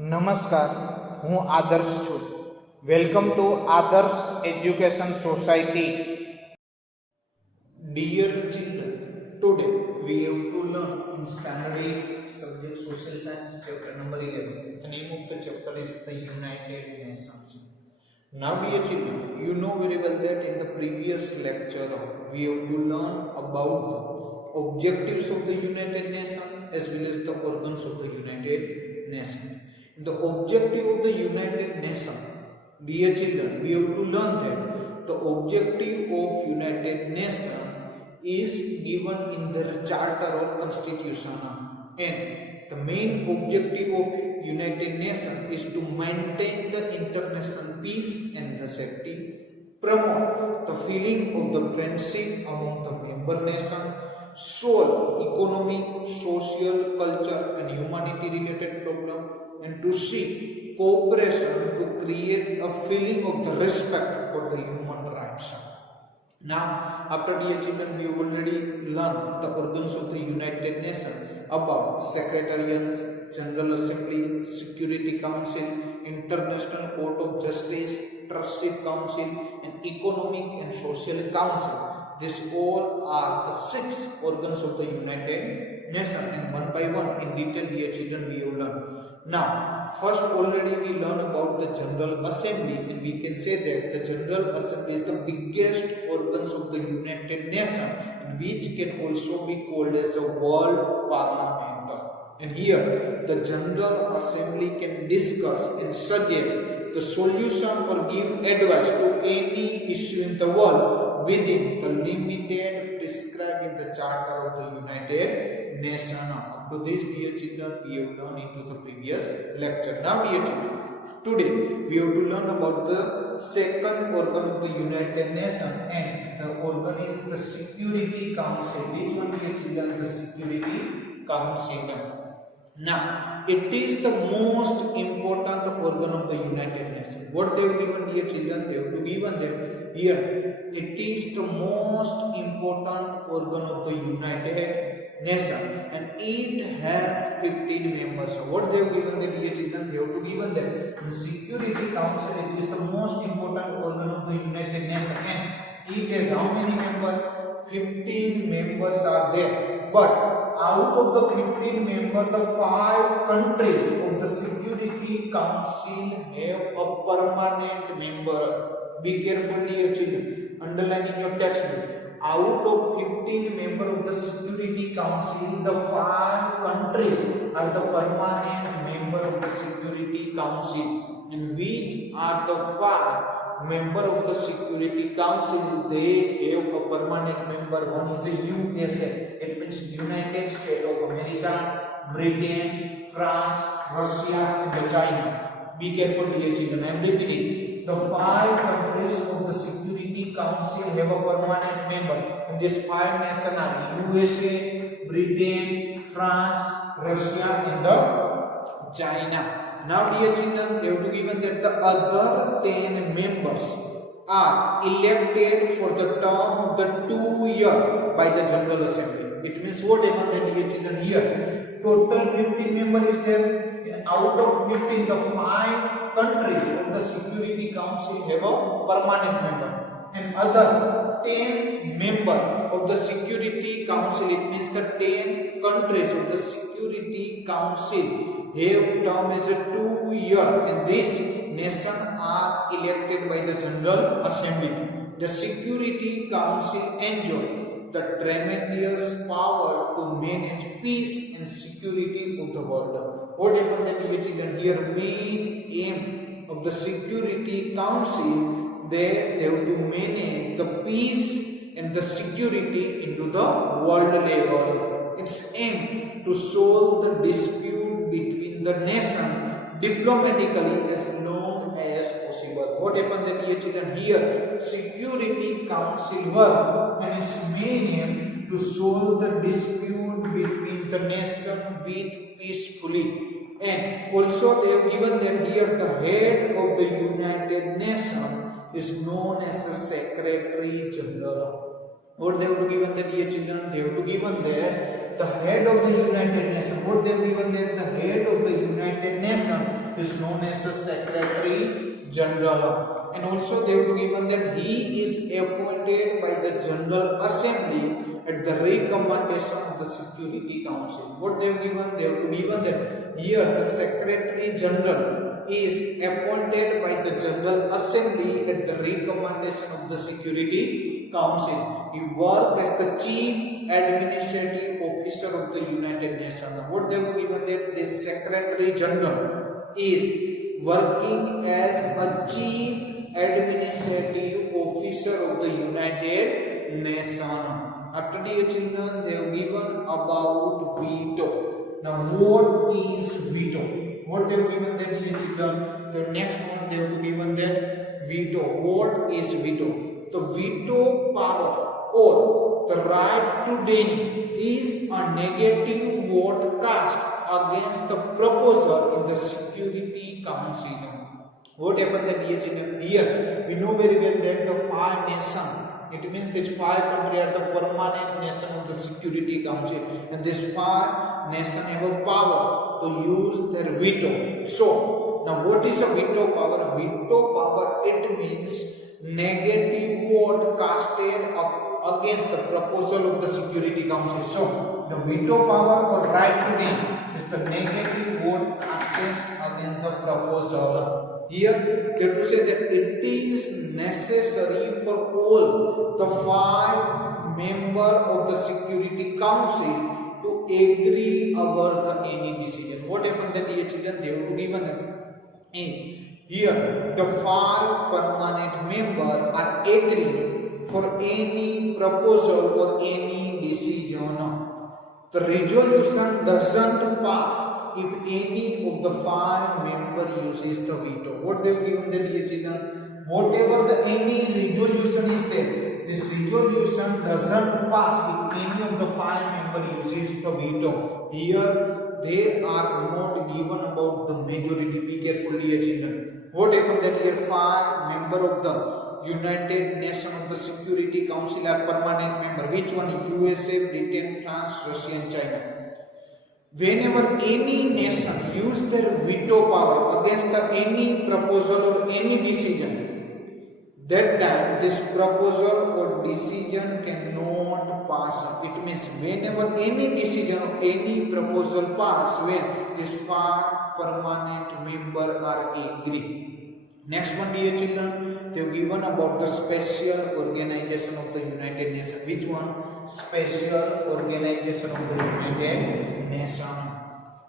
નમસ્કાર, હું આદર્શ છું. વેલકમ ટુ આદર્શ education society. Dear children, today we have to learn in standard 8 subject social science chapter number 11. The name of the chapter is the United Nations. Now dear children, you know very well that in the previous lecture we have to learn about the objectives of the United Nations as well as the organs of the United Nations. The objective of the United Nations, dear children, we have to learn that the objective of United Nations is given in their charter or constitution, and the main objective of United Nations is to maintain the international peace and the safety, promote the feeling of the friendship among the member nations, solve economic, social, culture and humanity related problems, and to seek cooperation to create a feeling of the respect for the human rights. Now, after dear children, we already learned the organs of the United Nations about Secretariats, General Assembly, Security Council, International Court of Justice, Trustee Council, and Economic and Social Council. These all are the 6 organs of the United Nations, and one by one in detail, dear children, we will learn. Now, first already we learn about the General Assembly, and we can say that the General Assembly is the biggest organs of the United Nations, and which can also be called as a world parliament. And here, the General Assembly can discuss and suggest the solution or give advice to any issue in the world within the limited prescribed in the Charter of the United Nations. Up to this, dear children, we have learned into the previous lecture. Now, dear children, today we have to learn about the second organ of the United Nations, and the organ is the Security Council. Which one, dear children? The Security Council. Now, it is the most important organ of the United Nations. What they have given, dear children? They have to given them here. It is the most important organ of the United Nations, and it has 15 members. So what they have given them, dear children? They have to given them the Security Council. It is the most important organ of the United Nations, and it has how many members? 15 members are there. But out of the 15 members, the 5 countries of the Security Council have a permanent member. Be careful, dear children. Underline in your textbook. Out of 15 members of the Security Council, the 5 countries are the permanent member of the Security Council. And which are the 5 member of the Security Council? They have a permanent member. One is the USA. It means United States of America, Britain, France, Russia, and China. Be careful, dear children. I am repeating. The 5 countries of the Security Council have a permanent member, and these 5 nations are USA, Britain, France, Russia, and the China. Now, dear children, they have to given that the other 10 members are elected for the term of the 2 years by the General Assembly. It means what happens, dear children? Here, total 15 members is there. Out of 15, the 5 countries of the Security Council have a permanent member, and other 10 members of the Security Council, it means the 10 countries of the Security Council have term as a 2 year, and these nations are elected by the General Assembly. The Security Council enjoys the tremendous power to manage peace and security of the world. What happened, that dear children? Here, main aim of the Security Council, they have to manage the peace and the security into the world level. Its aim to solve the dispute between the nation diplomatically as long as possible. What happened, that dear children? Here, Security Council work, and its main aim to solve the dispute between the nation with peacefully. And also they have given them here the head of the United Nations is known as the Secretary General. What they have to given the dear children? They have to given there the head of the United Nations. What they have given there? The head of the United Nations is known as the Secretary General. And also they have given that he is appointed by the General Assembly at the recommendation of the Security Council. What they have given? They have given that here the Secretary General is appointed by the General Assembly at the recommendation of the Security Council. He works as the Chief Administrative Officer of the United Nations. What they have given that this Secretary General is working as a Chief Administrative Officer of the United Nations. After the children, they have given about veto. Now, what is veto? What they have given that, dear children? The next one they have given that veto. What is veto? The veto power or the right to deny is a negative vote cast against the proposal in the Security Council. What happened that, dear children? Here we know very well that the 5 nations. It means these 5 countries are the permanent nation of the Security Council, and these 5 nations have a power to use their veto. So, now what is a veto power? Veto power, it means negative vote casted against the proposal of the Security Council. So, the veto power or right to deny is the negative vote casted against the proposal. Here, they have to say that it is necessary for all the 5 members of the Security Council to agree about any decision. What happened that, dear children? They have to given them. Here, the 5 permanent members are agreeing for any proposal or any decision. The resolution doesn't pass if any of the 5 members uses the veto. What they have given the, dear children? Whatever the any resolution is there, this resolution doesn't pass if any of the 5 members uses the veto. Here they are not given about the majority. Be careful, dear children. What happened that here 5 members of the United Nations of the Security Council are permanent members. Which one? USA, Britain, France, Russia and China. Whenever any nation use their veto power against any proposal or any decision, that time this proposal or decision cannot pass. It means whenever any decision or any proposal pass, when these 5 permanent members are agree. Next one, dear children, they have given about the Special Organization of the United Nations. Which one? Special Organization of the United Nations.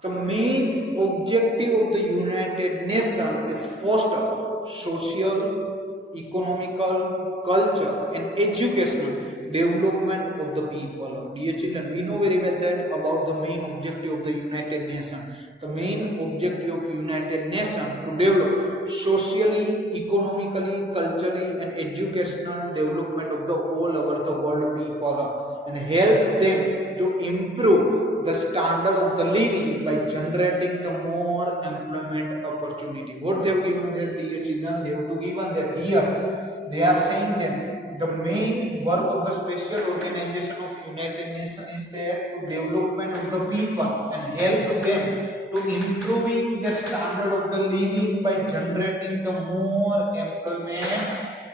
The main objective of the United Nations is foster social, economical, culture and educational development of the people. Dear children, we know very well that about the main objective of the United Nations. The main objective of the United Nations to develop socially, economically, culturally and educational development of the all over the world people and help them to improve the standard of the living by generating the more employment opportunity. What they have given their, dear children? They have to given that here. They are saying that the main work of the Special Organization of United Nations is there to development of the people and help them to improving the standard of the living by generating the more employment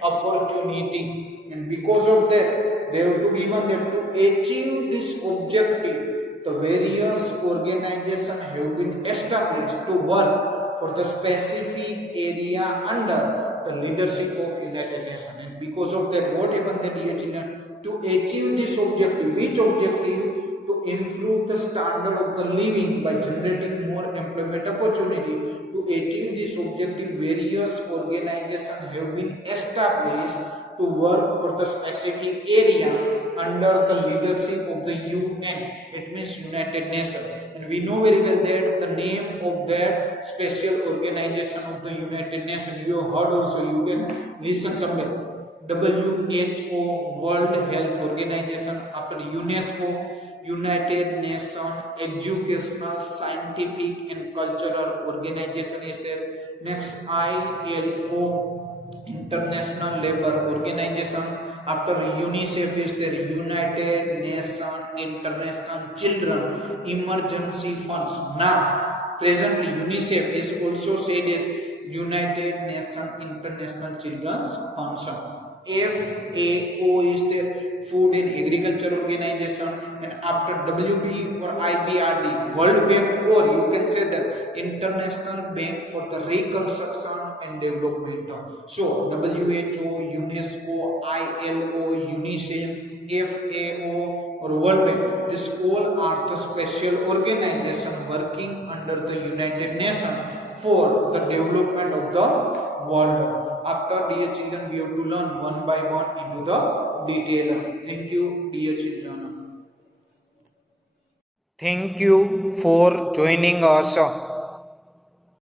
opportunity. And because of that, they have to given them to achieve this objective. The various organizations have been established to work for the specific area under the leadership of United Nations. And because of that, what happened, the dear children? To achieve this objective, which objective? To improve the standard of the living by generating more employment opportunity. To achieve this objective, various organizations have been established to work for the specific area under the leadership of the UN. It means United Nations. And we know very well that the name of that special organization of the United Nations, you have heard also, you can listen somewhere. WHO, World Health Organization. After UNESCO, United Nations Educational, Scientific and Cultural Organization is there. Next, ILO, International Labour Organization. After UNICEF is there, United Nations International Children Emergency Funds. Now, Presently, UNICEF is also said as United Nations International Children's Council. FAO is the Food and Agriculture Organization, and after WB or IBRD, World Bank, or you can say the International Bank for the Reconstruction and Development. So WHO, UNESCO, ILO, UNICEF, FAO or World Bank, this all are the special organization working under the United Nations for the development of the world. After, dear children, we have to learn one by one into the detail. Thank you, dear children. Thank you for joining us.